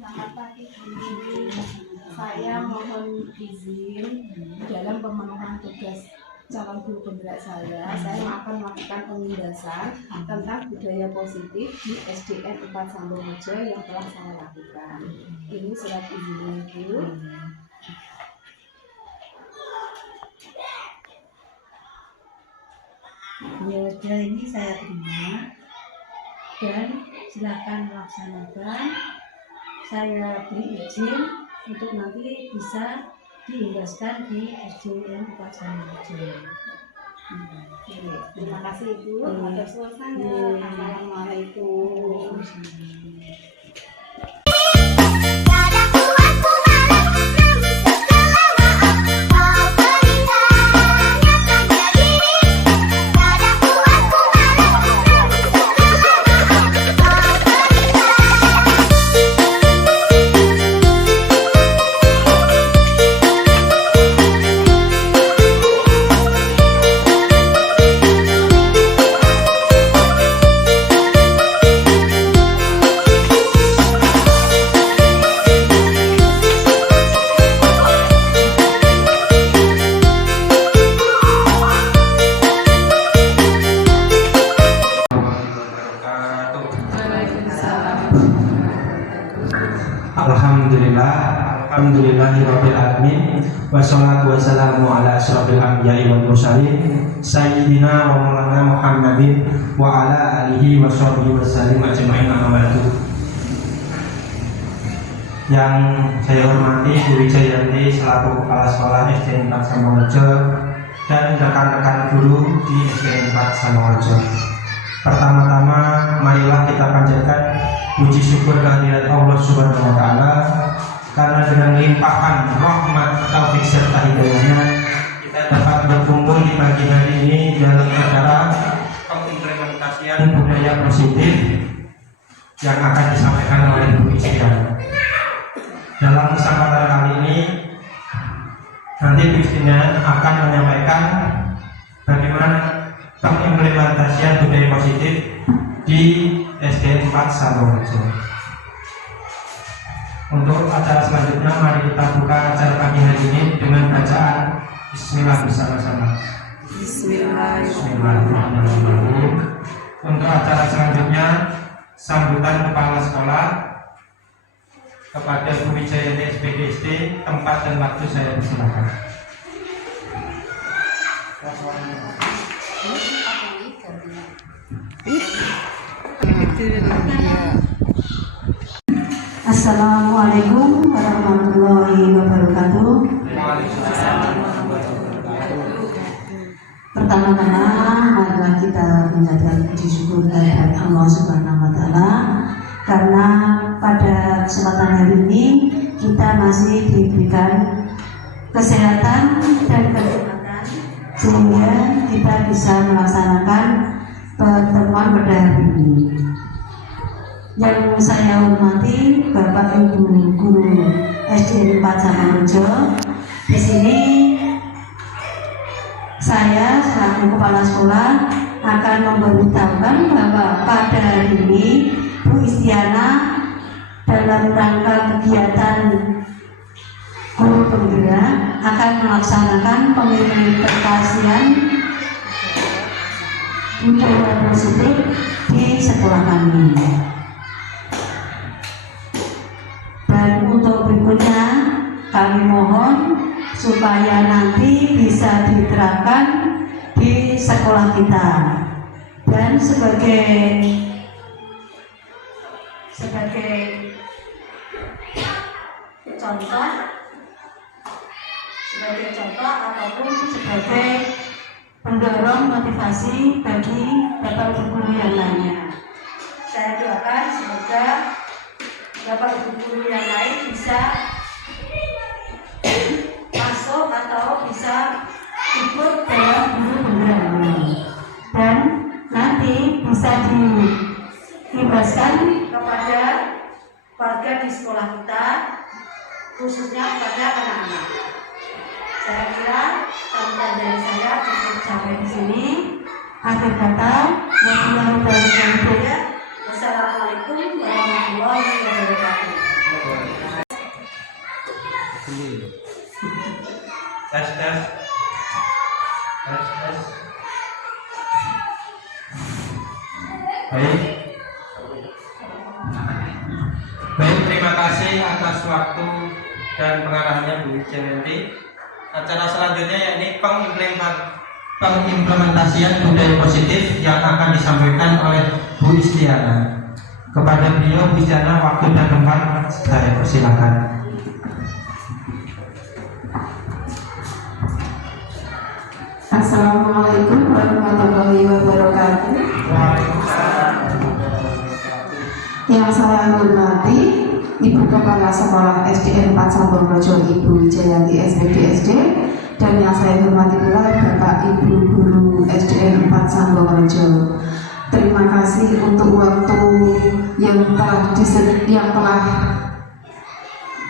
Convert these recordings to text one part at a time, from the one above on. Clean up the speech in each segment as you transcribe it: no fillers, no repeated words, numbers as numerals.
Selamat pagi Bu. Saya mohon izin dalam pemenuhan tugas calon guru penggerak saya akan melakukan penindasan tentang budaya positif di SDN 4 Samborejo yang telah saya lakukan. Ini surat izinnya Bu. Ya, sudah ini saya terima dan silakan melaksanakan. Saya beri izin untuk nanti bisa diindaskan di SDN 4 Samborejo. Terima kasih Ibu. Atas suasana. Assalamualaikum. Alhamdulillahirabbil alamin wassalatu wassalamu ala asyrofil anbiya'i wal mursalin sayyidina wa maulana Muhammadin wa ala alihi wa sahbihi wasallim ajma'in amma ba'du. Yang saya hormati Bu Wijayanti selaku Kepala Sekolah SDN 4 Samborejo dan rekan-rekan guru di SDN 4 Samborejo. Pertama-tama marilah kita panjatkan puji syukur kehadirat Allah Subhanahu wa taala karena dengan limpahan rahmat, taufik serta hidayahnya kita dapat berkumpul di pagi hari ini dalam acara pengimplementasian budaya positif yang akan disampaikan oleh Bu Istian. Dalam kesempatan kali ini nanti Bu Istian akan menyampaikan bagaimana pengimplementasian budaya positif di SDN 4 Samborejo. Untuk acara selanjutnya, mari kita buka acara pagi hari ini dengan bacaan Bismillah bersama-sama. Bismillahirrahmanirrahim. Untuk acara selanjutnya, sambutan kepala sekolah kepada Bu Wijayanti SPDSD, tempat dan waktu saya persilakan. Assalamualaikum warahmatullahi wabarakatuh. Pertama-tama marilah kita menjadikan puji syukur kehadirat Allah Subhanahu wa taala karena pada kesempatan hari ini kita masih diberikan kesehatan dan kenikmatan sehingga kita bisa melaksanakan pertemuan pada hari ini. Yang saya hormati Bapak Ibu Guru SDN 4 Samborejo, di sini saya selaku kepala sekolah akan memberitahukan bahwa pada hari ini Bu Istiana dalam rangka kegiatan guru penggerak akan melaksanakan pengimplementasian budaya positif di sekolah kami. Dan untuk berikutnya kami mohon supaya nanti bisa diterapkan di sekolah kita. Dan sebagai contoh ataupun sebagai pendorong motivasi bagi bapak ibu guru yang lainnya. Saya doakan semoga bapak ibu guru yang lain bisa masuk atau bisa ikut dalam guru penggerak dan nanti bisa diimbaskan kepada warga di sekolah kita, khususnya kepada anak-anak. Saya kira sampai dari saya cukup sampai di sini. Akhir kata, wassalamualaikum warahmatullahi wabarakatuh. Tes. Baik, terima kasih atas waktu dan pengarahannya Bu Wijayanti. Acara selanjutnya yakni pengimplementasian budaya positif yang akan disampaikan oleh Bu Istiana. Kepada beliau, Bu Istiana, waktu dan tempat saya persilakan. Assalamualaikum warahmatullahi wabarakatuh. Yang saya hormati Ibu Kepala Sekolah SDN 4 Sambongrejo Ibu Wijayanti SPDSD, dan yang saya hormati pula Bapak Ibu Guru SDN 4 Sambongrejo. Terima kasih untuk waktu yang telah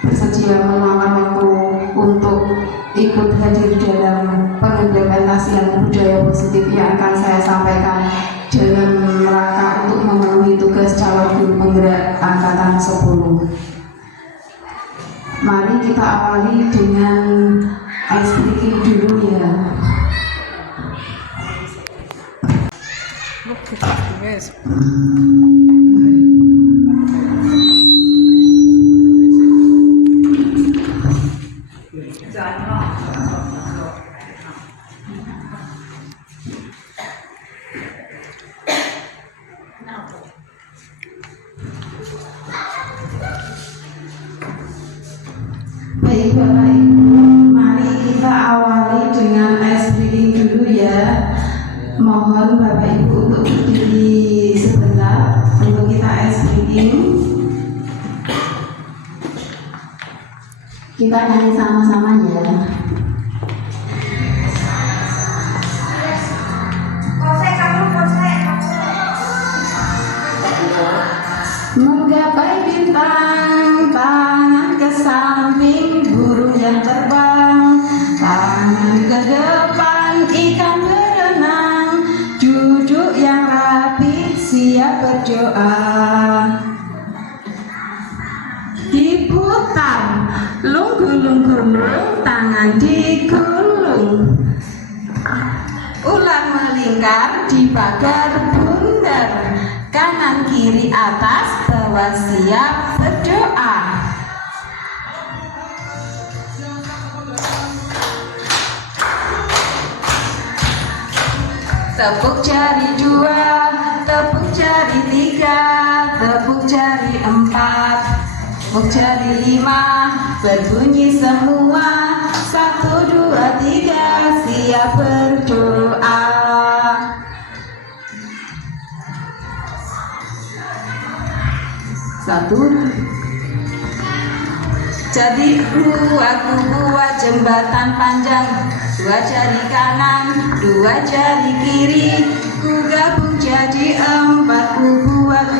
bersedia meluangkan waktu untuk ikut hadir dalam pengimplementasian budaya positif yang akan saya sampaikan dalam rangka untuk memenuhi tugas calon guru penggerak angkatan 10. Mari kita awali dengan ice breaking dulu ya. Baik Bapak Ibu, mari kita awali dengan ice breaking dulu ya. Mohon Bapak Ibu untuk berdiri sebentar untuk kita ice breaking. Kita nyanyi sama-sama ya. Menggapai bintang, tangan ke samping, burung yang terbang, tangan ke depan, ikan berenang, duduk yang rapi, siap berdoa. Diputar, lung-gulung-gulung, tangan digulung, ulang melingkar di pagar bundar, kanan kiri atas bawah siap berdoa. Tepuk jari 2, tepuk jari 3, tepuk jari 4, tepuk jari 5, berbunyi semua 1, 2, 3, siap berdoa. Satu. Jadi aku buat jembatan panjang, 2 jari kanan, 2 jari kiri, ku gabung jadi 4, ku buat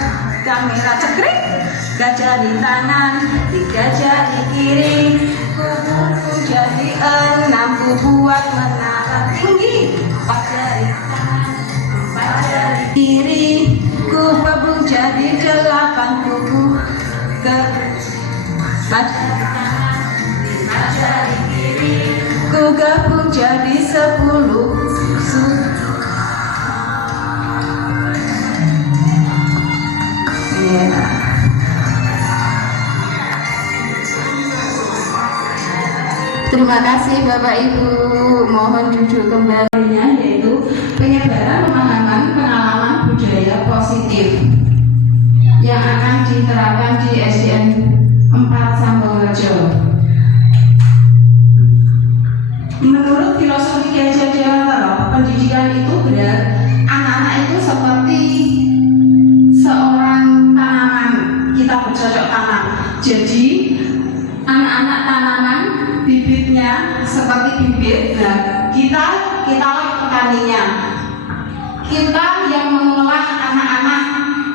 kamera cekrik, 3 jari kanan, 3 jari kiri, ku gabung jadi 6, ku buat menara tinggi. Empat jari kanan, empat jari kiri, ku gabung jadi 8 kuku. Empat jari kanan, 5 jari kiri, ku gabung jadi 10. Terima kasih Bapak Ibu, mohon duduk kembalinya, yaitu penyebaran pemahaman pengalaman budaya positif yang akan diterapkan di SDN 4 Samborejo. Menurut filosofi Ki Hajar Dewantara, pendidikan itu benar, anak-anak itu seperti seorang tanaman, kita bercocok tanam. Jadi anak-anak tanaman, bibitnya seperti bibit, nah kita petaninya, kita yang mengolah anak-anak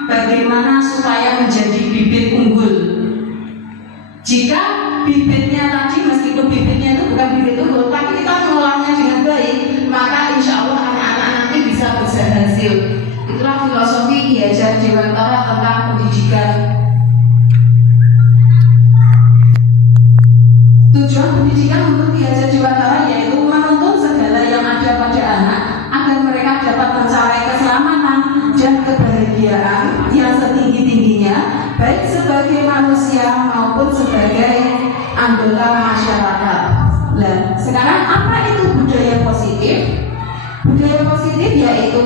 bagaimana supaya menjadi bibit unggul. Jika bibitnya tadi, meskipun bibitnya itu bukan bibit unggul, tapi kita mengolahnya dengan baik, maka insya Allah anak-anak nanti bisa berhasil. Itulah filosofi Ki Hajar Dewantara tentang pendidikan. Tujuan pendidikan untuk Ki Hajar Dewantara yaitu menuntun segala yang ada pada anak agar mereka dapat mencapai keselamatan dan kebahagiaan yang setinggi-tingginya, baik sebagai manusia maupun sebagai anggota masyarakat. Nah, sekarang apa itu budaya positif? Budaya positif yaitu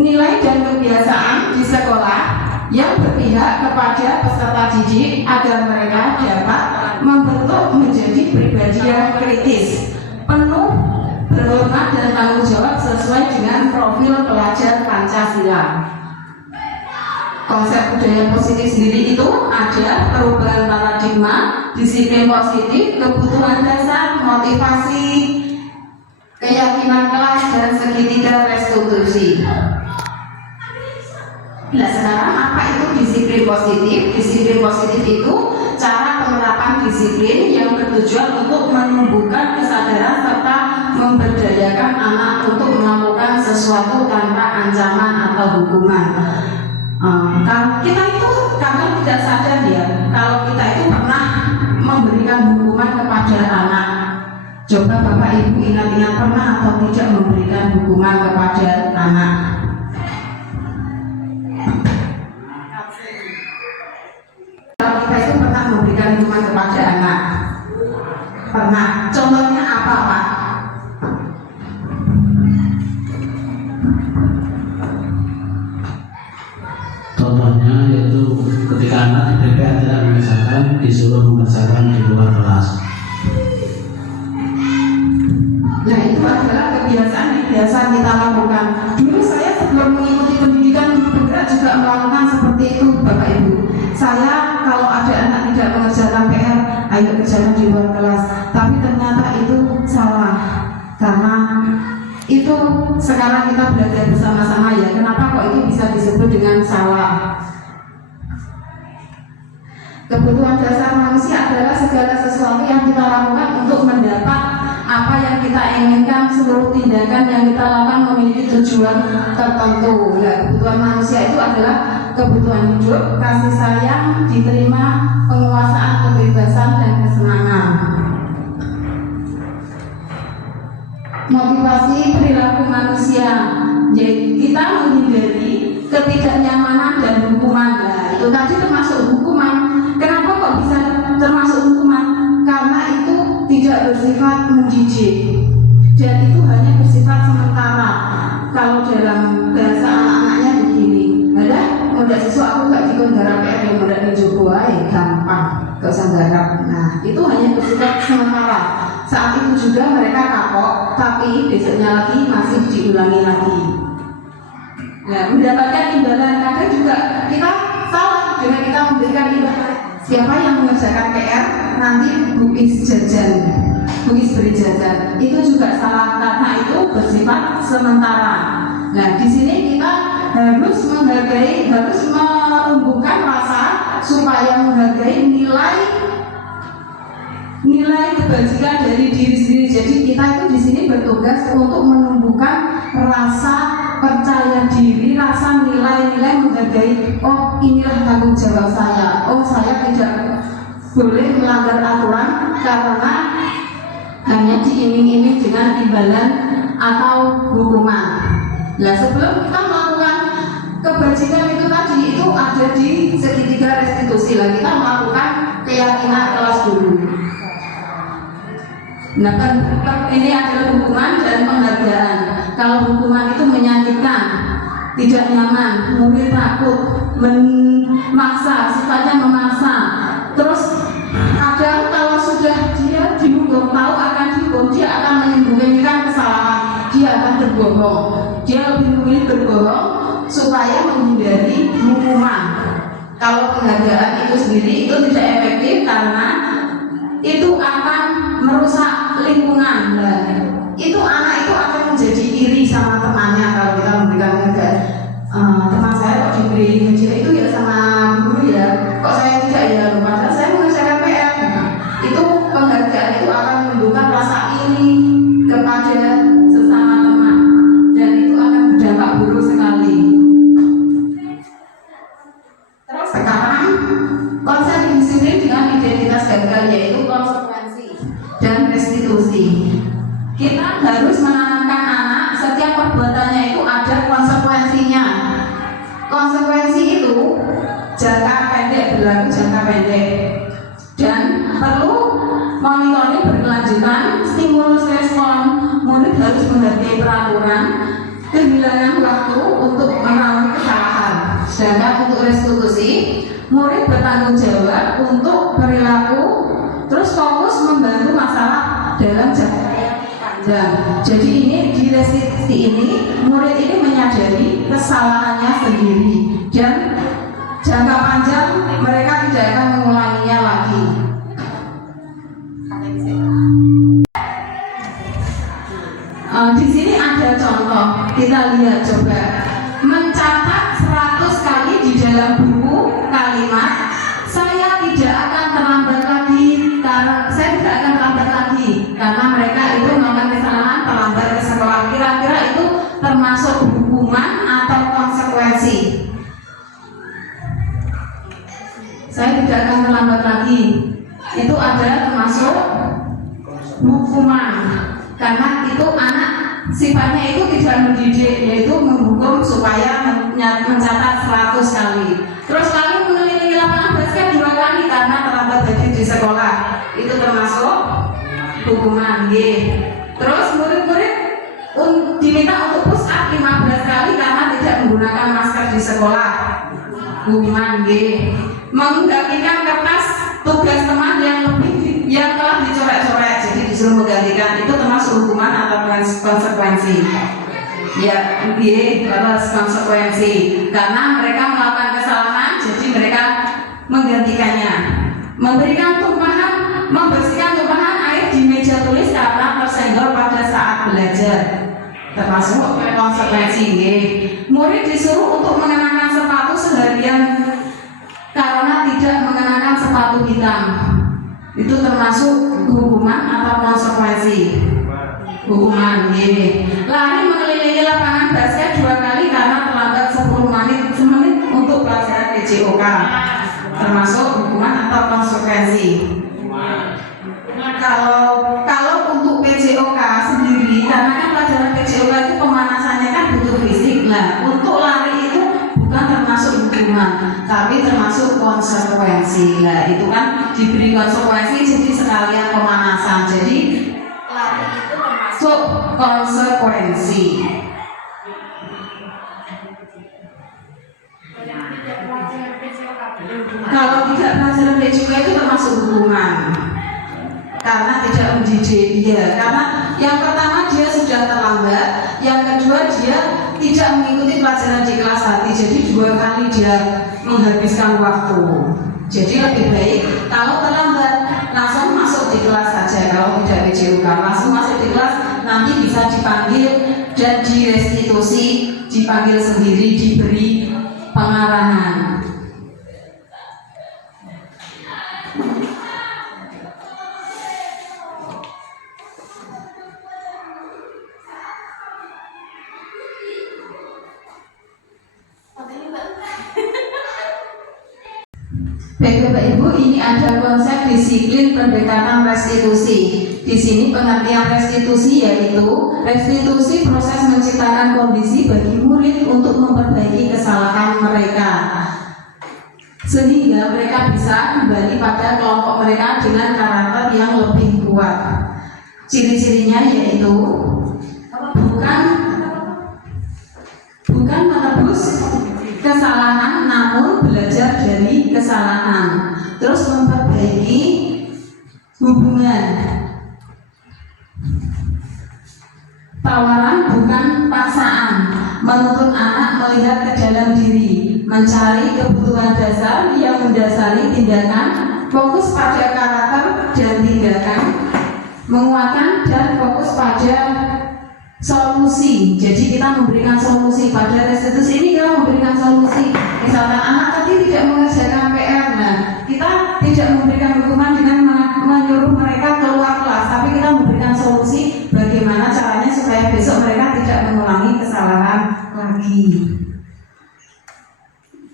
nilai dan kebiasaan di sekolah yang berpihak kepada peserta didik agar mereka dapat membentuk menjadi pribadi yang kritis, penuh berhormat dan tanggung jawab sesuai dengan profil pelajar Pancasila. Konsep budaya positif sendiri itu ada perubahan paradigma, disiplin positif, kebutuhan dasar, motivasi, keyakinan kelas, dan segitiga restitusi. Nah, sekarang apa itu disiplin positif? Disiplin positif itu cara penerapan disiplin yang bertujuan untuk menumbuhkan kesadaran serta memberdayakan anak untuk melakukan sesuatu tanpa ancaman atau hukuman. Kita itu kadang tidak sadar ya, kalau kita itu pernah memberikan hukuman kepada anak. Coba Bapak Ibu ingat-ingat pernah atau tidak memberikan hukuman kepada anak? Kita itu pernah memberikan hukuman kepada anak? Pernah. Contohnya apa, Pak? Contohnya yaitu ketika anak di DPR tidak mengerjakan, disuruh mengerjakan di luar kelas. Nah, itu adalah kebiasaan yang biasa kita lakukan. Dulu saya sebelum mengikuti pendidikan guru penggerak juga melakukan seperti itu, Bapak Ibu. Saya kalau ada anak tidak mengerjakan PR, ayo kerjakan di luar kelas. Tapi ternyata itu salah, karena itu sekarang kita belajar bersama-sama ya. Kenapa kok itu bisa disebut dengan salah? Kebutuhan dasar manusia adalah segala sesuatu yang kita lakukan untuk mendapat apa yang kita inginkan. Seluruh tindakan yang kita lakukan memiliki tujuan tertentu. Nah, kebutuhan manusia itu adalah kebutuhan hidup, kasih sayang, diterima, penguasaan, kebebasan, dan kesenangan. Motivasi perilaku manusia, jadi kita menghindari ketidaknyamanan dan hukuman. Nah, itu tadi termasuk hukuman. Kenapa kok bisa termasuk hukuman? Karena itu tidak bersifat mendidik dan itu hanya bersifat sementara. Kalau dalam bahasa anak-anaknya begini, ada udah sesuatu gak dikon garap PR yang udah dicoba, gampang, gak usah garap. Nah, itu hanya bersifat sementara. Saat itu juga mereka kapok, tapi besoknya lagi masih diulangi lagi. Nah, mendapatkan imbalan kadang juga kita salah dengan kita memberikan imbalan. Siapa yang mengerjakan PR nanti bukis jajan, bukis beri jajan, itu juga salah karena itu bersifat sementara. Nah, di sini kita harus menghargai, harus menumbuhkan rasa supaya menghargai nilai nilai kebajikan dari diri sendiri. Jadi kita itu di sini bertugas untuk menumbuhkan rasa percaya diri, rasa nilai-nilai menghargai. Oh, inilah tanggung jawab saya. Oh, saya tidak boleh melanggar aturan karena hanya diiming-iming dengan imbalan atau hukuman. Nah, sebelum kita melakukan kebajikan itu tadi, itu ada di segitiga restitusi. Lah, kita melakukan keyakinan kelas dulu. Nah, kan ini adalah hukuman dan penghargaan. Kalau hukuman itu menyakitkan, tidak nyaman, murid takut, memaksa, sifatnya memaksa. Terus kadang kalau sudah dia dihukum, tahu akan dihukum, dia akan menyembunyikan kesalahan, dia akan berbohong. Dia lebih memilih berbohong supaya menghindari hukuman. Kalau penghargaan itu sendiri itu tidak efektif karena itu akan merusak lingkungan. Nah, itu anak itu akan menjadi iri sama temannya kalau kita memberikan penghargaan. Teman saya kok diberi hadiah itu ya sama guru ya, kok saya tidak ya, padahal saya mengerjakan PR. Itu penghargaan itu akan menimbulkan rasa iri kepada sesama teman dan itu akan berdampak buruk sekali. Terus sekarang konsep disiplin dengan identitas gagal, yaitu konsekuensi dan restitusi. Kita harus menanamkan anak setiap perbuatannya itu ada konsekuensinya. Konsekuensi itu jangka pendek, berlaku jangka pendek, dan perlu monitoring berkelanjutan, stimulus respon. Murid harus menghargai peraturan, kehilangan waktu untuk menangani kesalahan. Sedangkan untuk restitusi, murid bertanggung jawab untuk perilaku, terus fokus membantu masalah dalam jangka panjang. Jadi ini di restitusi ini, murid ini menyadari kesalahannya sendiri dan jangka panjang mereka tidak akan mengulanginya lagi. Di sini ada contoh, kita lihat coba. Mencatat 100 kali di dalam buku kalimat, saya tidak akan terlambat lagi, karena saya tidak akan terlambat lagi karena mereka itu melakukan kesalahan terlambat ke sekolah. Kira-kira itu termasuk hukuman atau konsekuensi? Saya tidak akan terlambat lagi, itu adalah termasuk hukuman karena itu anak sifatnya itu tidak mendidik, yaitu menghukum supaya mencatat 100 kali. Terus kali mengelilingi lapangan basket 2 kali karena terlambat hadir di sekolah, itu termasuk hukuman. Terus murid-murid diminta untuk push up 15 kali karena tidak menggunakan masker di sekolah, hukuman. Menggantikan kertas tugas teman yang telah dicoret-coret, jadi disuruh menggantikan, itu termasuk hukuman atau konsekuensi? Ya, terus konsekuensi karena mereka melakukan kesalahan, jadi mereka menggantikannya. Memberikan tumpahan, membersihkan tumpahan air di meja tulis karena tersenggol pada saat belajar, termasuk konsekuensi. Murid disuruh untuk mengenakan sepatu seharian karena tidak mengenakan sepatu hitam, itu termasuk hukuman atau konsekuensi? Hukuman. Lari mengelilingi lapangan basket 2 kali karena terlambat 10 menit untuk pelajaran PJOK, termasuk hukuman atau konsekuensi? Kalau untuk PJOK sendiri, karena kan pelajaran PJOK itu pemanasannya kan butuh fisik. Nah, untuk lari itu bukan termasuk hukuman, tapi termasuk konsekuensi. Nah, itu kan diberi konsekuensi, jadi sekalian pemanasan. Jadi lari itu termasuk konsekuensi. Kalau tidak pelajaran PJOK itu termasuk hukuman karena tidak mendidik. Karena yang pertama dia sudah terlambat, yang kedua dia tidak mengikuti pelajaran di kelas hati, jadi 2 kali dia menghabiskan waktu. Jadi lebih baik kalau terlambat langsung masuk di kelas saja. Kalau tidak PJOK langsung masuk di kelas, nanti bisa dipanggil dan direstitusi, dipanggil sendiri, diberi pengarahan. Baik Bapak Ibu, ini ada konsep disiplin pendekatan restitusi. Di sini pengertian restitusi yaitu restitusi proses menciptakan kondisi bagi murid untuk memperbaiki kesalahan mereka sehingga mereka bisa kembali pada kelompok mereka dengan karakter yang lebih kuat. Ciri-cirinya yaitu bukan menebus kesalahan namun belajar dari kesalahan, terus memperbaiki hubungan, tawaran bukan paksaan, menuntut anak melihat ke dalam diri, mencari kebutuhan dasar yang mendasari tindakan, fokus pada karakter dan tindakan, menguatkan dan fokus pada solusi. Jadi kita memberikan solusi pada restitusi ini, kita memberikan solusi. Misalkan anak tadi tidak mengerjakan PR, nah kita tidak memberikan hukuman dengan menyuruh mereka keluar kelas, tapi kita memberikan solusi bagaimana caranya supaya besok mereka tidak mengulangi kesalahan lagi.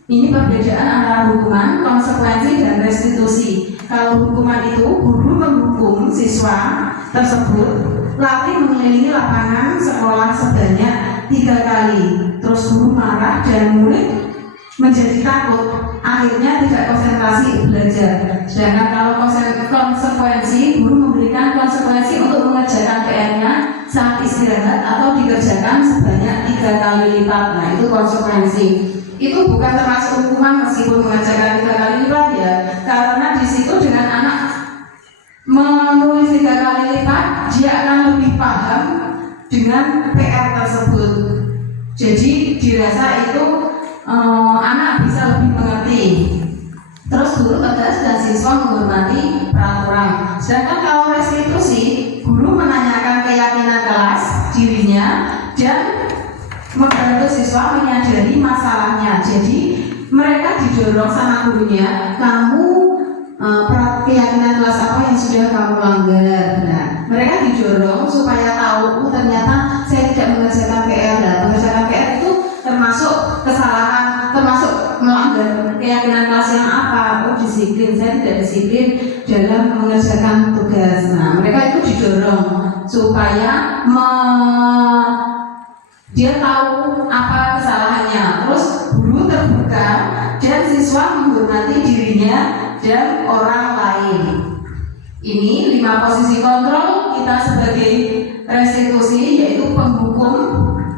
Ini perbedaan antara hukuman, konsekuensi, dan restitusi. Kalau hukuman itu guru menghukum siswa tersebut latih mengelilingi lapangan sekolah sebanyak 3 kali. Terus guru marah dan murid menjadi takut, akhirnya tidak konsentrasi belajar. Sedangkan kalau konsekuensi, guru memberikan konsekuensi untuk mengerjakan PR-nya saat istirahat atau dikerjakan sebanyak 3 kali lipat. Nah, itu konsekuensi. Itu bukan termasuk hukuman meskipun mengerjakan 3 kali lipat ya, karena di situ dengan anak menulis 3 kali lipat, dia akan lebih paham dengan PR tersebut. Jadi dirasa itu anak bisa lebih mengerti. Terus guru tegas dan siswa menghormati peraturan. Sedangkan kalau restitusi, guru menanyakan keyakinan kelas dirinya dan membantu siswa menyadari masalahnya. Jadi mereka didorong sama gurunya, kamu keyakinan kelas apa yang sudah kamu langgar. Nah, mereka didorong supaya tahu, ternyata saya tidak mengerjakan PR. Nah, mengerjakan PR itu termasuk kesalahan, termasuk melanggar keyakinan kelas yang apa? Oh, disiplin. Saya tidak disiplin dalam mengerjakan tugas. Nah, mereka itu didorong supaya dia tahu apa kesalahannya. Terus guru terbuka dan siswa menghormati dirinya dan orang lain. Ini 5 posisi kontrol kita sebagai restitusi, yaitu penghukum,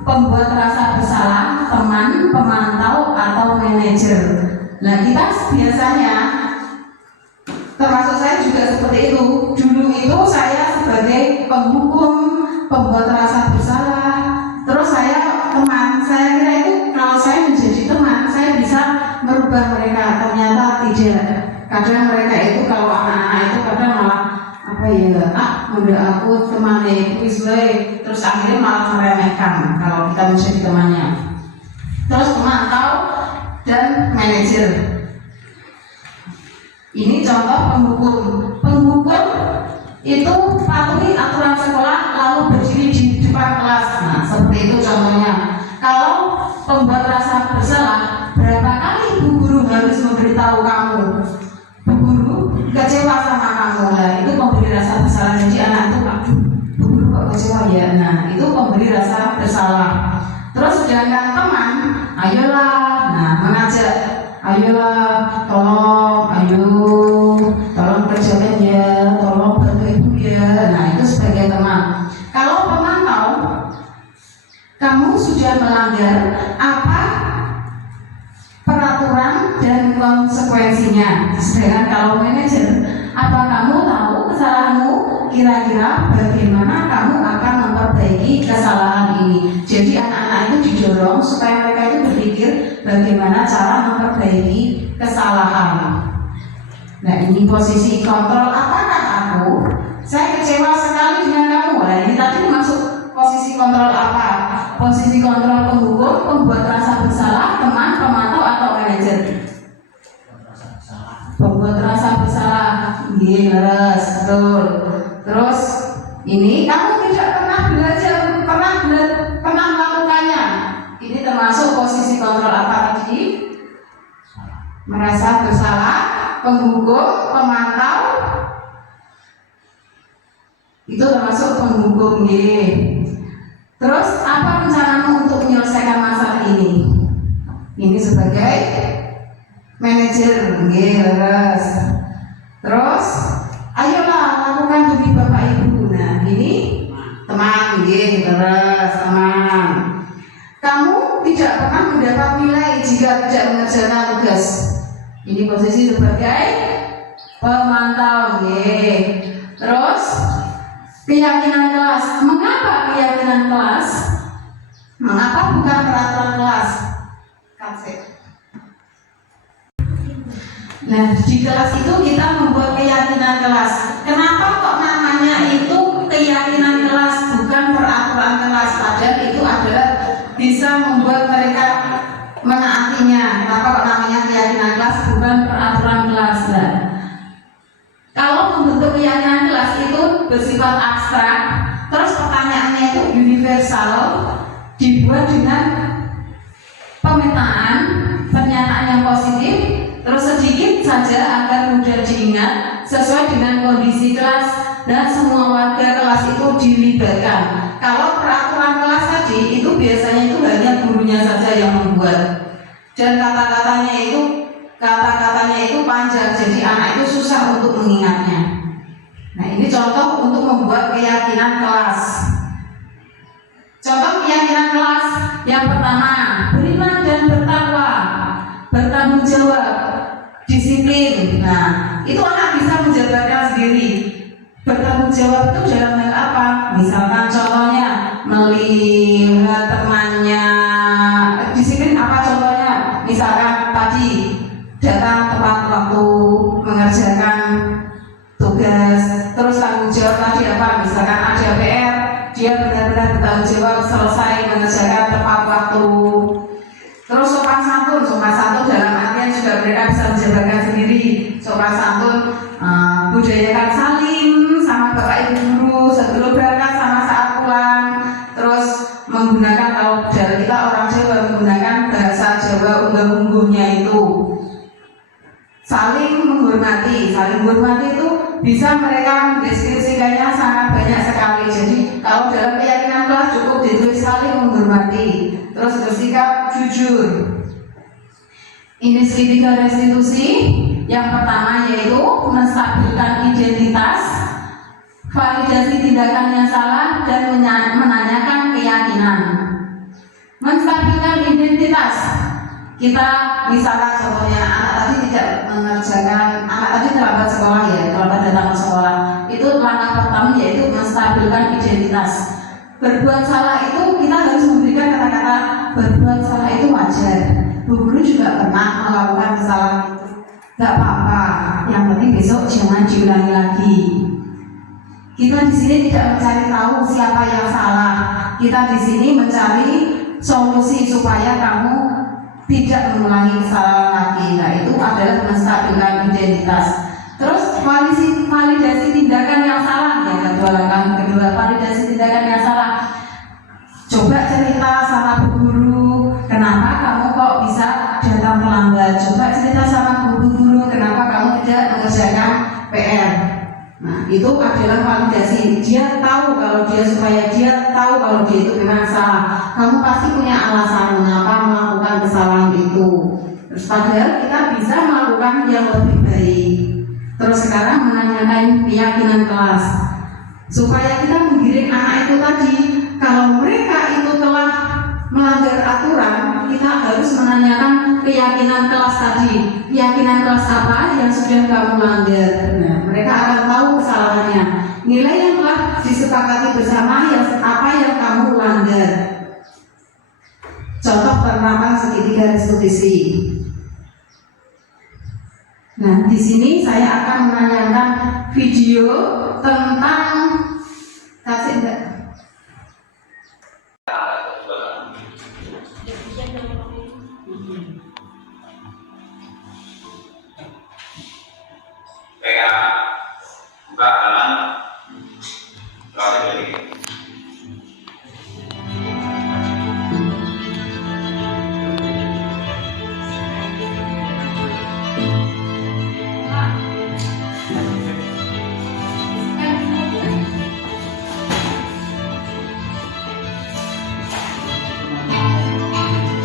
pembuat rasa bersalah, teman, pemantau, atau manajer. Nah, kita biasanya, termasuk saya juga seperti itu. Dulu itu saya sebagai penghukum, pembuat rasa bersalah. Terus saya teman, saya kira itu kalau saya menjadi teman, saya bisa merubah mereka. Ternyata tidak. Kadang mereka itu kalau anak-anak itu kadang malah udah aku temannya terus akhirnya malah meremehkan kalau kita menjadi temannya. Terus pemantau dan manajer. Ini contoh penghukum. Penghukum itu patuhi aturan sekolah lalu berdiri di depan kelas. Nah, seperti itu contohnya. Kalau pembuat rasa bersalah, berapa kali bu guru harus memberitahu kamu? Bu guru kecewa sama kamu. Nah, itu pemberi rasa bersalah. Jadi anak itu, aduh, bu guru kok kecewa ya. Nah, itu pemberi rasa bersalah. Terus sedangkan teman, ayolah, nah mengajak, ayolah, tolong kerjakan ya, tolong bantu ibu ya. Nah, itu sebagai teman. Kalau pemantau, kamu sudah melanggar apa peraturan dan konsekuensinya. Sedangkan kalau manajer, apa kamu tahu kesalahanmu? Kira-kira bagaimana kamu akan memperbaiki kesalahan ini? Jadi anak-anak itu didorong supaya mereka itu berpikir bagaimana cara memperbaiki kesalahan. Nah, ini posisi kontrol. Apakah aku? Saya kecewa sekali dengan kamu. Nah, ini tadi masuk posisi kontrol apa? Posisi kontrol penghukum, pembuat rasa bersalah, teman, pemantau, atau manajer? Pembuat rasa bersalah. Yes, betul. Terus ini kamu tidak pernah belajar, pernah melakukannya. Ini termasuk posisi kontrol apa tadi? Merasa bersalah, Penghukum, pemantau, itu termasuk penghukum. Terus apa rencanamu untuk menyelesaikan masalah ini? Ini sebagai manajer, leres. Terus ayolah lakukan demi Bapak Ibu. Nah, ini teman, leres, teman. Kamu tidak pernah mendapat nilai jika tidak mengerjakan tugas. Ini posisi sebagai pemantau. Terus keyakinan kelas. Mengapa keyakinan kelas? Mengapa bukan peraturan kelas? Nah, di kelas itu kita membuat keyakinan kelas. Kenapa kok namanya itu keyakinan kelas, bukan peraturan kelas? Padahal itu adalah bisa membuat mereka menaatinya. Kenapa kok namanya keyakinan kelas, bukan peraturan kelas? Nah, kalau membentuk keyakinan kelas itu bersifat abstrak, terus pertanyaannya itu universal, dibuat dengan pemetaan, pernyataan yang positif, terus sedikit saja agar mudah diingat, sesuai dengan kondisi kelas dan semua warga kelas itu dilibatkan. Kalau peraturan kelas tadi itu biasanya itu hanya gurunya saja yang membuat, dan kata-katanya itu panjang, jadi anak itu susah untuk mengingatnya. Nah, ini contoh untuk membuat keyakinan kelas. Contoh keyakinan kelas yang pertama, beriman dan bertakwa, bertanggung jawab, disiplin. Nah, itu anak bisa menjabarkan sendiri. Bertanggung jawab itu dalam hal apa? Misalkan contohnya melihat temannya. Disiplin apa contohnya? Misalkan tadi datang tepat waktu, mengerjakan tugas. Terus tanggung jawab tadi apa? Misalkan ada PR, dia benar-benar bertanggung jawab selesai mengerjakan tepat waktu. Terus sopan santun dalam artian juga mereka bisa menjabarkan sendiri. Sopan santun, budayakan salim sama bapak ibu guru sebelum berangkat sama saat pulang. Terus menggunakan, kalau dari kita orang Jawa menggunakan bahasa Jawa unggah-ungguhnya itu saling menghormati. Saling menghormati itu bisa mereka mendeskripsikannya sangat banyak sekali. Jadi kalau dalam keyakinan kelas cukup ditulis saling menghormati. Terus bersikap jujur. Ini segitiga restitusi. Yang pertama yaitu menstabilkan identitas, validasi tindakan yang salah, dan menanyakan keyakinan. Menstabilkan identitas. Kita misalkan contohnya anak tadi terlambat sekolah, terlambat datang ke sekolah. Itu langkah pertama yaitu menstabilkan identitas. Berbuat salah itu kita harus memberikan kata-kata berbuat salah itu wajar. Bu guru juga pernah melakukan kesalahan itu, gak apa-apa. Yang penting besok jangan diulangi lagi. Kita di sini tidak mencari tahu siapa yang salah. Kita di sini mencari solusi supaya kamu tidak mengulangi kesalahan lagi. Nah, itu adalah menstabilkan identitas. Terus validasi tindakan yang salah. Yang kedua, langkah kedua, validasi tindakan yang salah. Coba cerita sama bu guru, kenapa kamu kok bisa datang terlambat. Coba cerita sama bu guru, kenapa kamu tidak mengerjakan PR. Nah, itu adalah validasi. Dia tahu kalau dia, supaya dia tahu kalau dia itu memang salah. Kamu pasti punya alasan mengapa melakukan kesalahan itu. Terus padahal kita bisa melakukan yang lebih baik. Terus sekarang menanyakan keyakinan kelas, supaya kita menggiring anak itu tadi. Kalau mereka itu telah melanggar aturan, kita harus menanyakan keyakinan kelas tadi. Keyakinan kelas apa yang sudah kamu langgar? Nah, mereka akan tahu kesalahannya. Nilai yang telah disepakati bersama yang apa yang kamu langgar. Contoh penerapan segitiga restitusi. Nah, di sini saya akan menanyakan video tentang kasih enggak? Buka halaman 123.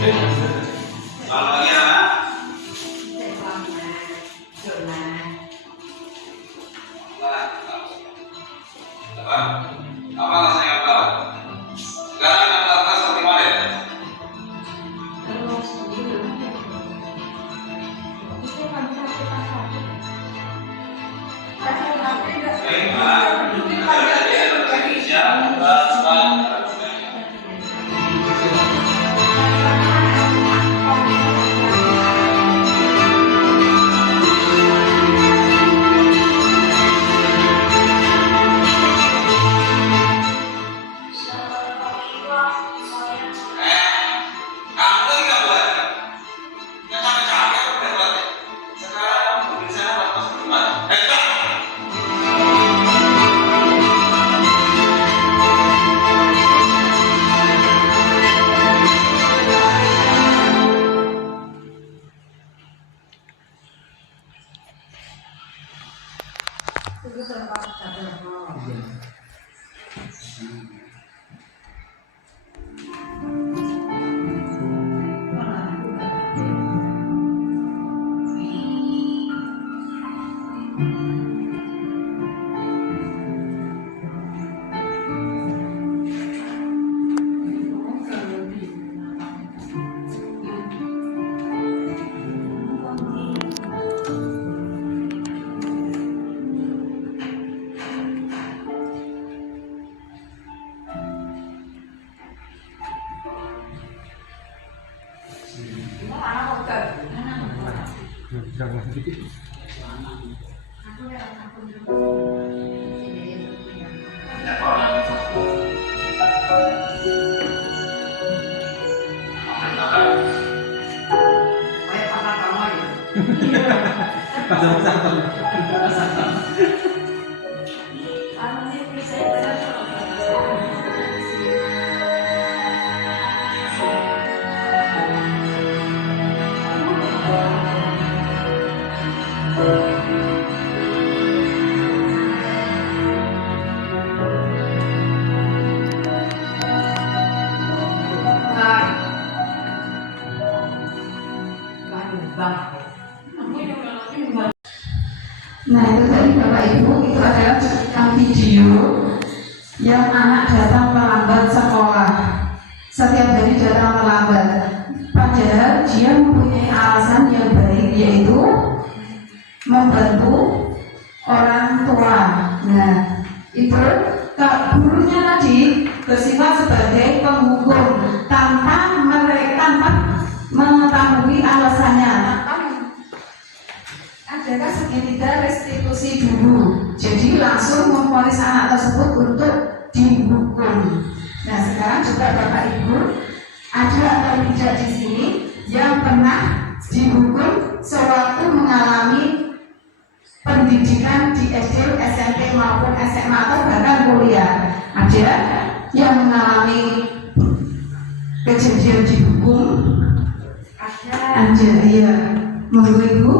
Selamat pagi anak. Apa? Apa rasanya kabar? Sekarang anda akan seperti mana? Nah itu tadi Bapak Ibu, itu adalah cuplikan video yang anak datang terlambat sekolah. Setiap hari datang terlambat, padahal dia mempunyai alasan yang baik, yaitu membantu orang tua. Nah itu gurunya tadi bersifat sebagai penghukum tanpa mengetahui alasannya. Adakah segitiga restitusi dulu, jadi langsung memvonis anak tersebut untuk dihukum. Nah sekarang juga Bapak Ibu ada atau tidak di sini yang pernah dihukum sewaktu mengalami pendidikan di SD, SMP maupun SMA atau bahkan kuliah? Ada yang mengalami kejadian dihukum? Ada, iya. Monggo Ibu.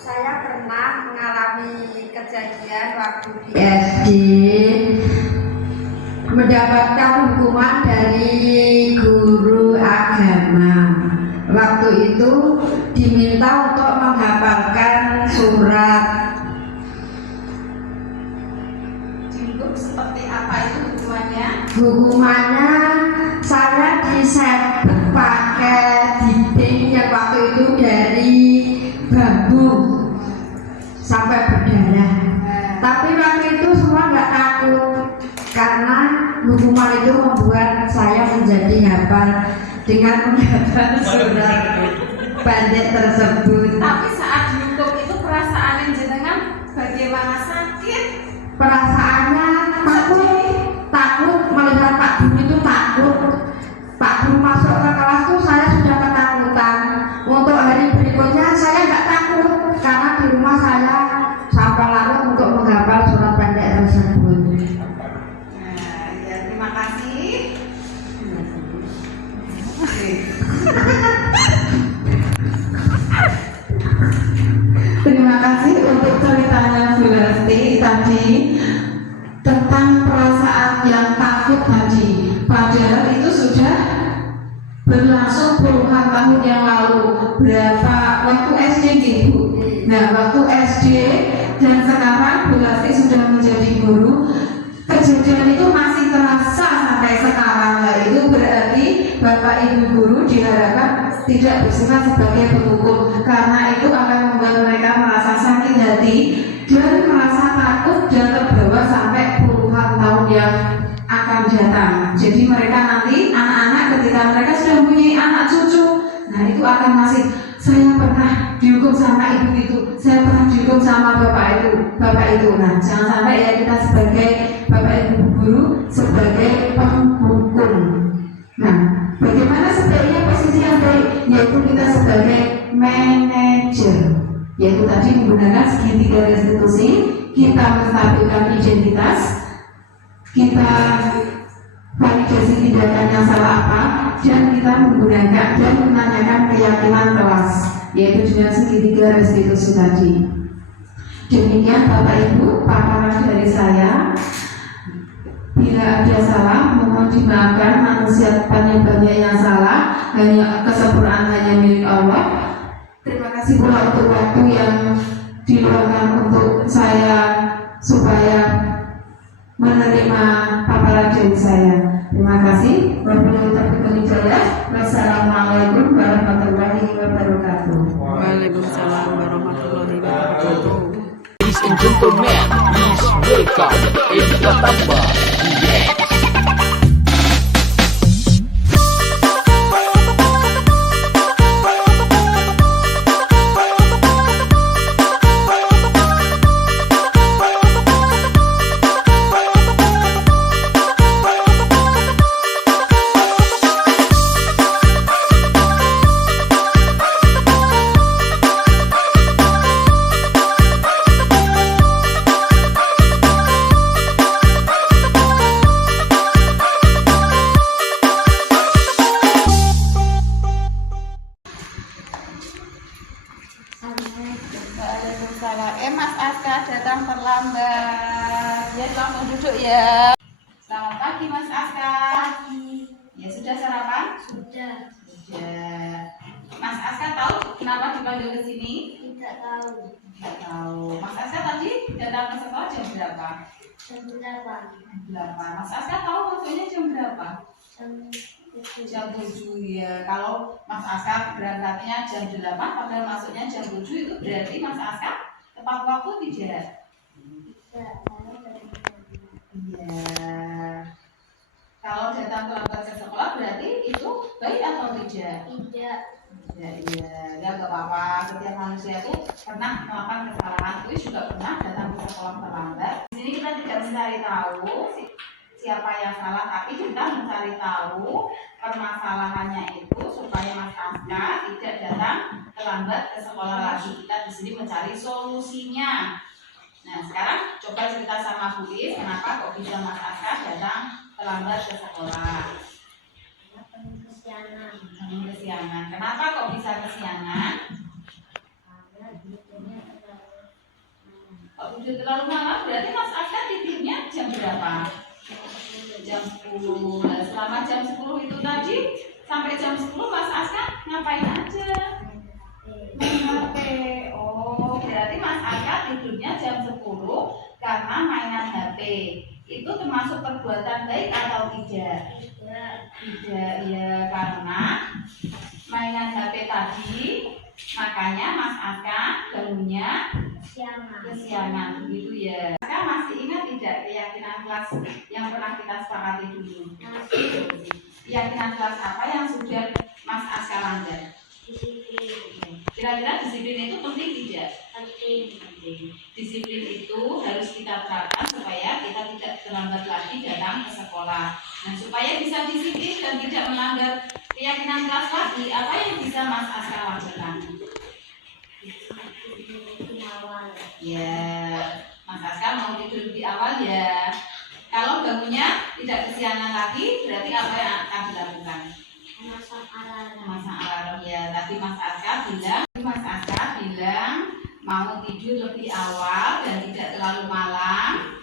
Saya pernah mengalami kejadian waktu di SD, mendapatkan hukuman dari guru agama. Waktu itu diminta untuk menghafalkan surat. Dihukum seperti apa itu hukumannya? Hukumannya saya disebut pakai dinding yang waktu itu dari bambu sampai berdarah. Tapi waktu itu semua nggak takut karena hukuman itu membuat saya menjadi hafal dengan menghafal surat pendek tersebut. Tapi saat dihukum itu perasaan jenengan bagaimana? Sakit? Perasaannya takut melihat Pak Guru itu takut. Pak Guru masuk ke kelas itu saya sudah ketakutan. tadi tentang perasaan yang takut tadi, padahal itu sudah berlangsung puluhan tahun yang lalu. Berapa waktu SD Ibu? Nah, waktu SD dan sekarang Bu Lasti sudah menjadi guru, kejadian itu masih terasa sampai sekarang. Nah, itu berarti Bapak Ibu guru diharapkan tidak bersifat sebagai penghukum, karena itu akan membuat mereka merasa sakit hati dan merasa takut dan terbawa sampai puluhan tahun yang akan datang. Jadi mereka nanti anak-anak ketika mereka sudah mempunyai anak cucu, nah itu akan masih, saya pernah dihukum sama ibu itu, saya pernah dihukum sama bapak itu. Nah, jangan sampai ya kita sebagai bapak ibu guru sebagai penghukum. Nah, bagaimana sebaiknya posisi yang baik, yaitu kita sebagai manajer, yaitu tadi menggunakan segitiga restitusi, kita menstabilkan identitas, kita validasi tindakan yang salah apa, dan kita menggunakan dan menanyakan keyakinan kelas, yaitu dengan segitiga restitusi tadi. Demikian Bapak Ibu paparan dari saya. Bila ada salah, mohon dimaafkan, manusia banyak yang salah, hanya kesempurnaan hanya milik Allah. Terima kasih pula untuk waktu yang diluangkan untuk saya supaya menerima paparan dari saya. Terima kasih. Wabillahi taufiq wal hidayah. Wassalamualaikum warahmatullahi wabarakatuh. Waalaikumsalam warahmatullahi wabarakatuh. Ladies and gentlemen, please welcome Evita Tamba. Yes. Waalaikumsalam. Mas Aska datang terlambat. Ya, langsung duduk ya. Selamat pagi Mas Aska. Pagi. Ya, sudah sarapan? Sudah. Mas Aska tahu kenapa dipanggil ke sini? Tidak tahu. Tidak tahu. Mas Aska tadi datang ke sekolah jam berapa? Jam 8. Mas Aska tahu maksudnya jam berapa? Jam 7 ya. Kalau Mas Aska berangkatnya jam 8 padahal masuknya jam 7, itu berarti Mas Aska tepat waktu tidak? Iya. Kalau datang terlambat ke sekolah berarti itu baik atau tidak? Tidak. Iya. Ya nggak apa-apa. Setiap manusia itu pernah melakukan kesalahan. Itu juga pernah datang ke sekolah terlambat. Di sini kita tidak mencari tahu siapa yang salah, tapi kita mencari tahu permasalahannya itu supaya Mas Aska tidak datang terlambat ke sekolah lagi. Kita di sini mencari solusinya. Nah, sekarang coba cerita sama Bu Is, kenapa kok bisa Mas Aska datang terlambat ke sekolah? Kesiangan. Kenapa kok bisa kesiangan? Kalau tidur terlalu malam berarti Mas Aska tidurnya jam berapa? Jam 10. Nah, selama jam 10 itu tadi sampai jam 10 Mas Aska ngapain aja? Main HP. Oh, berarti Mas Aska tidurnya jam 10 karena mainan HP. Itu termasuk perbuatan baik atau tidak? Tidak, ya, karena mainan HP tadi makanya Mas Aska bangunnya kesiangan, begitu ya. Aska masih ingat tidak keyakinan kelas yang pernah kita sepakati dulu? Keyakinan kelas apa yang sudah Mas Aska langgar? Disiplin. Kira-kira disiplin itu penting tidak? Penting. Disiplin itu harus kita terapkan supaya kita tidak terlambat lagi datang ke sekolah. Nah, supaya bisa disiplin dan tidak melanggar keyakinan kelas lagi, apa yang bisa Mas Aska lakukan? Ya, Mas Aska mau tidur di awal ya. Kalau bangunnya tidak kesiangan lagi, berarti apa yang akan dilakukan? Memasang alarm ya. Tadi Mas Aska bilang mau tidur lebih awal dan tidak terlalu malam.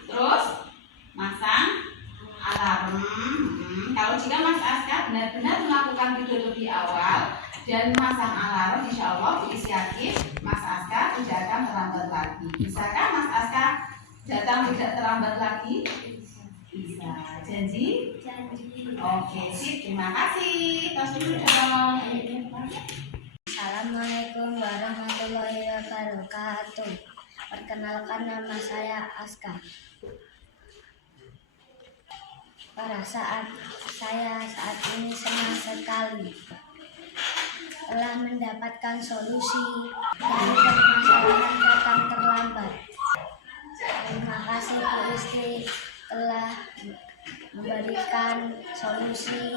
dan masang alarm. Insya Allah Bu Is yakin Mas Aska tidak akan terlambat lagi. Bisakah Mas Aska datang tidak terlambat lagi? Bisa. Janji? Oke, sip. Terima kasih. Tos dulu dong. Assalamualaikum warahmatullahi wabarakatuh. Perkenalkan, nama saya Aska. Perasaan saya saat ini senang sekali telah mendapatkan solusi dari permasalahan datang terlambat. Terima kasih Bu Isti telah memberikan solusi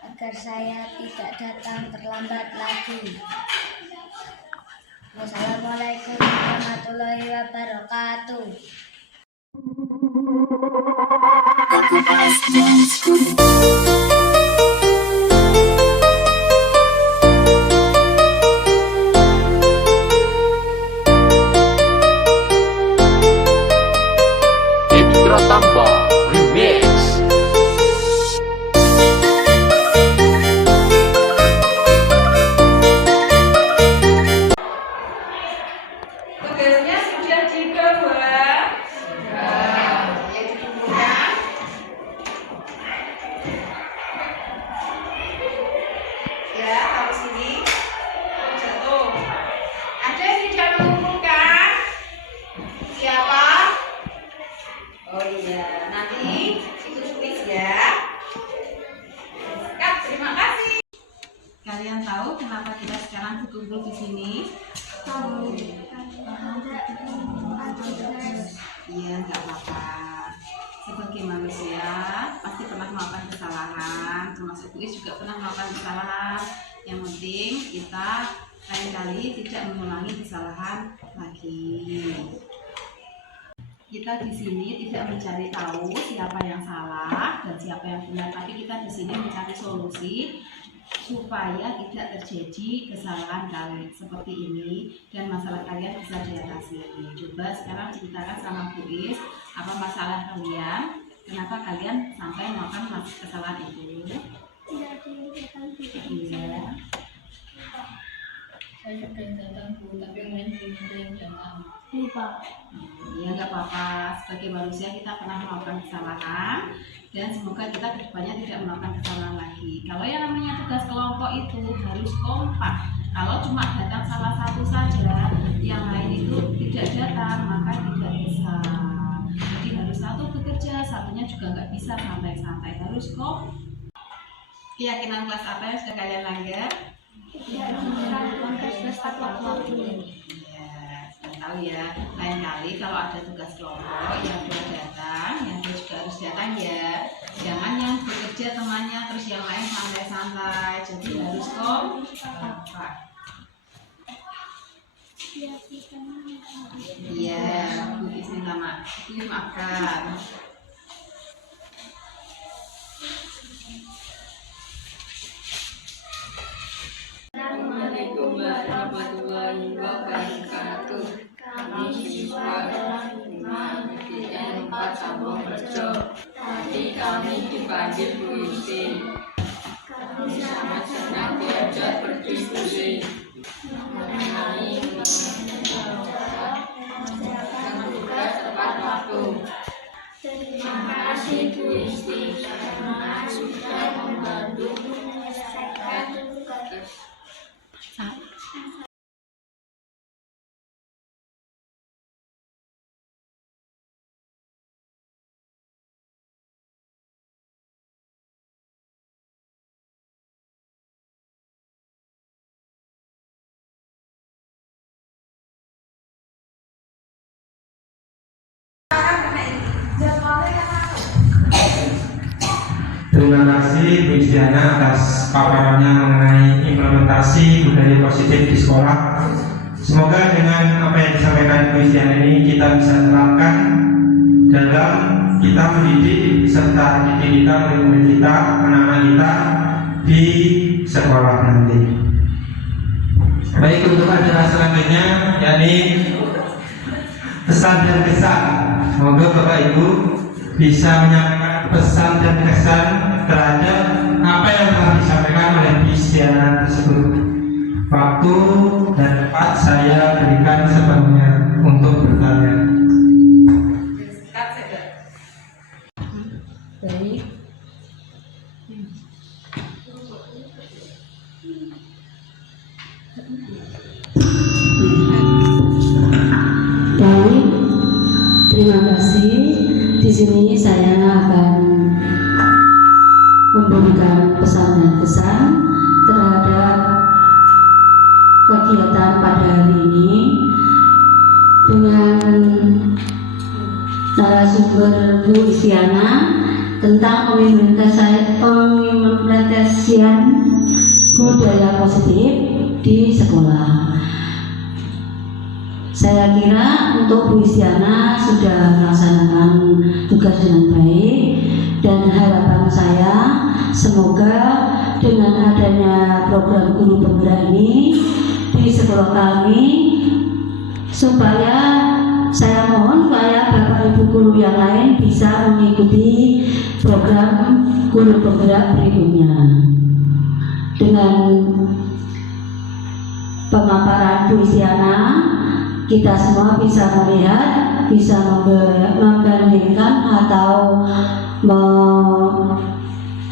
agar saya tidak datang terlambat lagi. Wassalamualaikum warahmatullahi wabarakatuh. Indra Tamba Remix. Tugasnya sudah dibuat. Ya, dikumpulkan. Ya, taruh sini. Jatuh. Ada yang tidak mengumpulkan? Siapa? Oh iya, nanti itu tulis ya. Kak, terima kasih. Kalian tahu kenapa kita sekarang berkumpul di sini? Iya, nggak apa-apa. Sebagai manusia pasti pernah melakukan kesalahan, termasuk Buis juga pernah melakukan kesalahan. Yang penting kita lain kali tidak mengulangi kesalahan lagi. Kita di sini tidak mencari tahu siapa yang salah dan siapa yang benar, tapi kita di sini mencari solusi supaya tidak terjadi kesalahan kalian seperti ini dan masalah kalian bisa diatasi. Coba sekarang ceritakan sama Bu Is apa masalah kalian, kenapa kalian sampai melakukan kesalahan itu. Iya. Saya pengen datang Bu, tapi main belum datang. Lupa. Ya nggak apa-apa, sebagai manusia kita pernah melakukan kesalahan dan semoga kita kedepannya tidak melakukan kesalahan lagi. Kalau yang namanya tugas kelompok itu harus kompak. Kalau cuma datang salah satu saja, yang lain itu tidak datang, maka tidak bisa. Jadi harus satu bekerja, satunya juga nggak bisa santai-santai, harus kompak. Keyakinan kelas apa yang sudah kalian langgar? Tahu ya, lain kali kalau ada tugas kelompok yang sudah datang, yang juga harus datang ya. Jangan yang bekerja temannya terus yang lain santai-santai. Jadi harus kompak. Iya, Bu Is minta maaf. Maafkan. Assalamualaikum warahmatullahi wabarakatuh. Kami siswa kelas 5 PTN 4 Sambung Rejo. Tadi kami dipanggil Bu Isti. Kami sangat senang diajak berdiskusi mengenai mengerjakan tugas tepat waktu. Terima kasih Bu Isti karena sudah membantu menyelesaikan tugas. Terima kasih Bu Istiana atas paparannya mengenai implementasi budaya positif di sekolah. Semoga dengan apa yang disampaikan Bu Istiana ini kita bisa terapkan dalam kita mendidik serta didik kita, murid-murid kita, anak-anak kita di sekolah nanti. Baik, untuk acara selanjutnya yakni pesan dan kesan. Semoga Bapak Ibu bisa menyampaikan pesan dan kesan terhadap apa yang telah disampaikan oleh Bu Istiana tersebut. Waktu dan tempat saya berikan sepenuhnya untuk bertanya. Baik. Baik, terima kasih. Di sini saya akan memberikan pesan dan kesan terhadap kegiatan pada hari ini dengan narasumber Bu Istiana tentang pengimplementasian budaya positif di sekolah. Saya kira untuk Bu Istiana sudah melaksanakan tugas dengan baik, dan harapan saya semoga dengan adanya program guru penggerak ini di sekolah kami, supaya saya mohon supaya Bapak Ibu guru yang lain bisa mengikuti program guru penggerak berikutnya. Dengan pemaparan Bu Istiana, kita semua bisa melihat, bisa membandingkan atau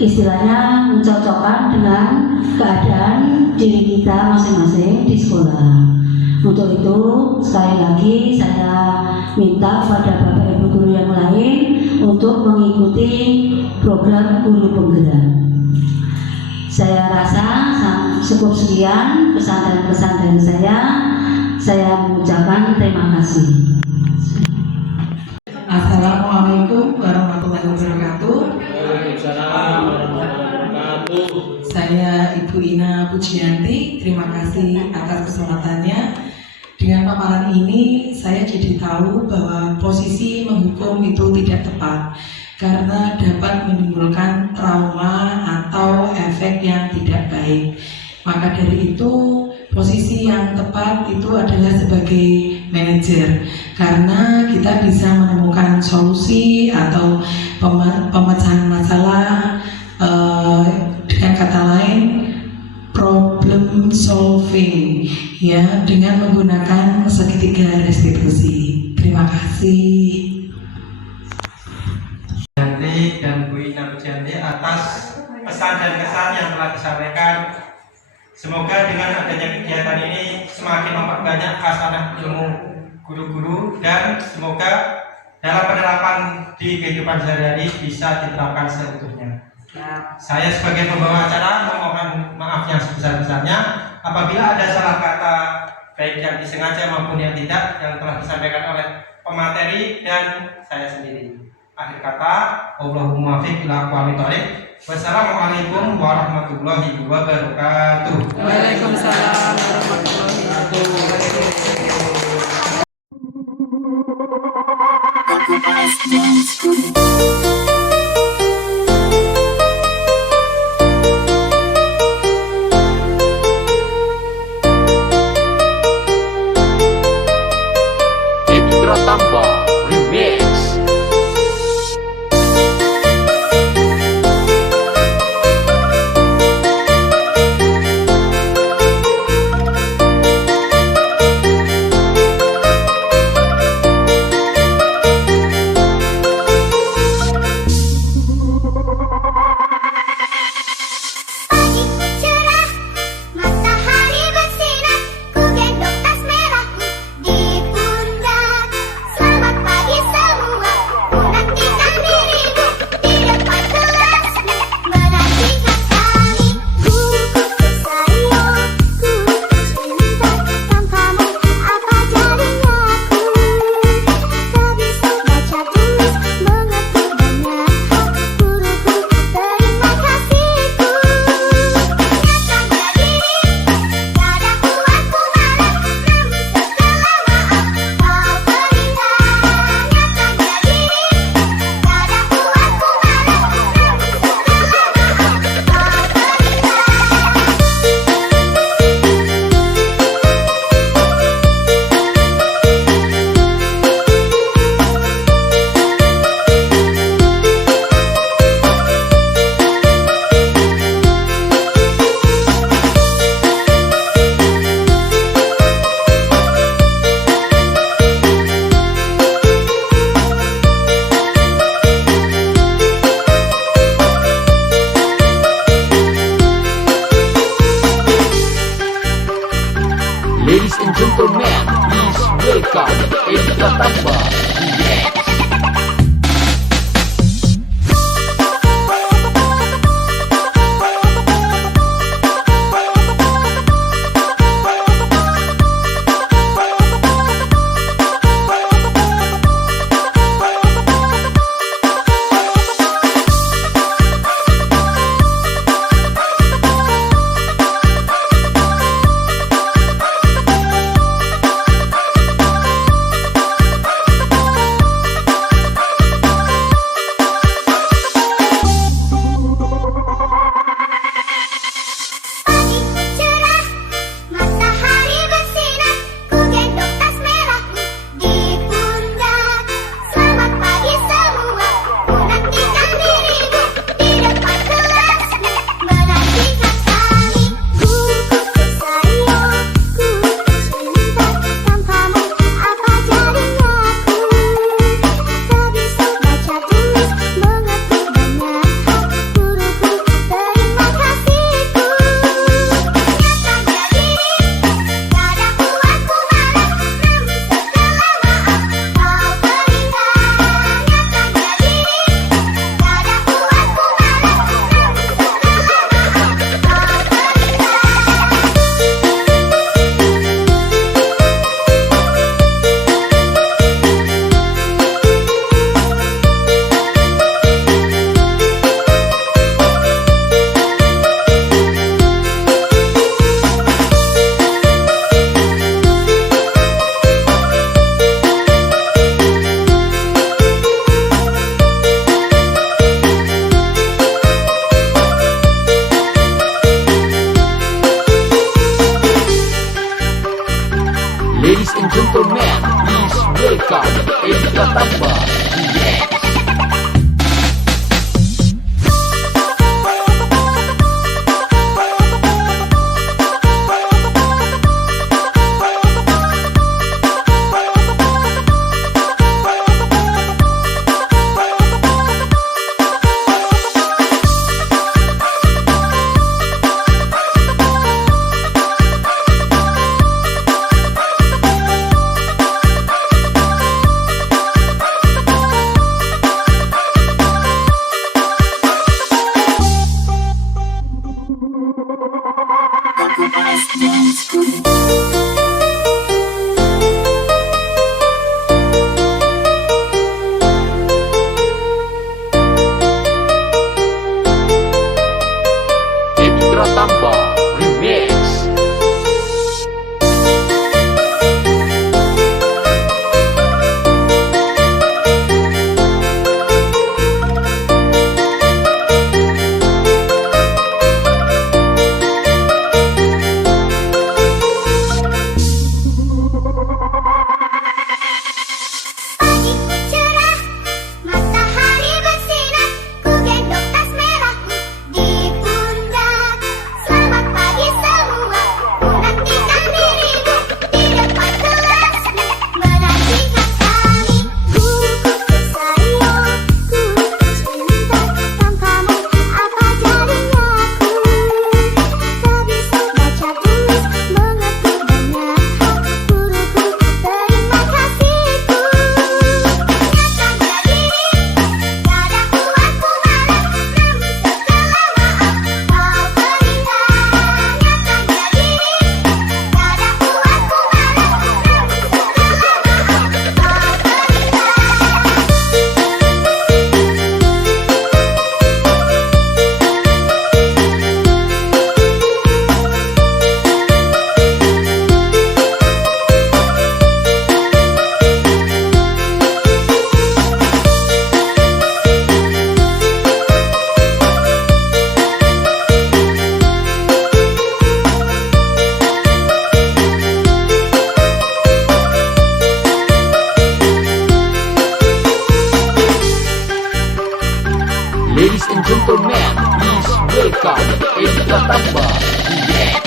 istilahnya mencocokkan dengan keadaan diri kita masing-masing di sekolah. Untuk itu sekali lagi saya minta kepada Bapak Ibu guru yang lain untuk mengikuti program guru penggerak. Saya rasa cukup sekian pesan dan pesan dari saya. Saya mengucapkan terima kasih. Assalamualaikum warahmatullahi wabarakatuh. Waalaikumsalam warahmatullahi wabarakatuh. Saya Ibu Ina Pujianti. Terima kasih atas kesempatannya. Dengan paparan ini saya jadi tahu bahwa posisi menghukum itu tidak tepat karena dapat menimbulkan trauma atau efek yang tidak baik. Maka dari itu posisi yang tepat itu adalah sebagai manajer, karena kita bisa menemukan solusi atau pemecahan masalah, dengan kata lain problem solving, ya, dengan menggunakan segitiga restitusi. Terima kasih. Dan Bu Ina Pujianti atas pesan dan kesan yang telah disampaikan. Semoga dengan adanya kegiatan ini semakin memperbanyak khasanah ilmu guru-guru, dan semoga dalam penerapan di kehidupan sehari-hari bisa diterapkan seutuhnya. Saya sebagai pembawa acara memohon maaf yang sebesar-besarnya apabila ada salah kata baik yang disengaja maupun yang tidak yang telah disampaikan oleh pemateri dan saya sendiri. Akhir kata, Allahumma fiq ila aqwamit thoriq. Wassalamualaikum warahmatullahi wabarakatuh. Waalaikumsalam warahmatullahi Indra Tamba Remix. gentlemen, please welcome Edi Pratamba. Yes. Ladies and gentlemen, please welcome Edi Pratamba. Yes. Edi Pratamba Remix. Ladies and gentlemen, please welcome Edi Pratamba. Yes.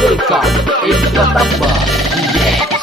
Welcome in Pratamba. Yeah.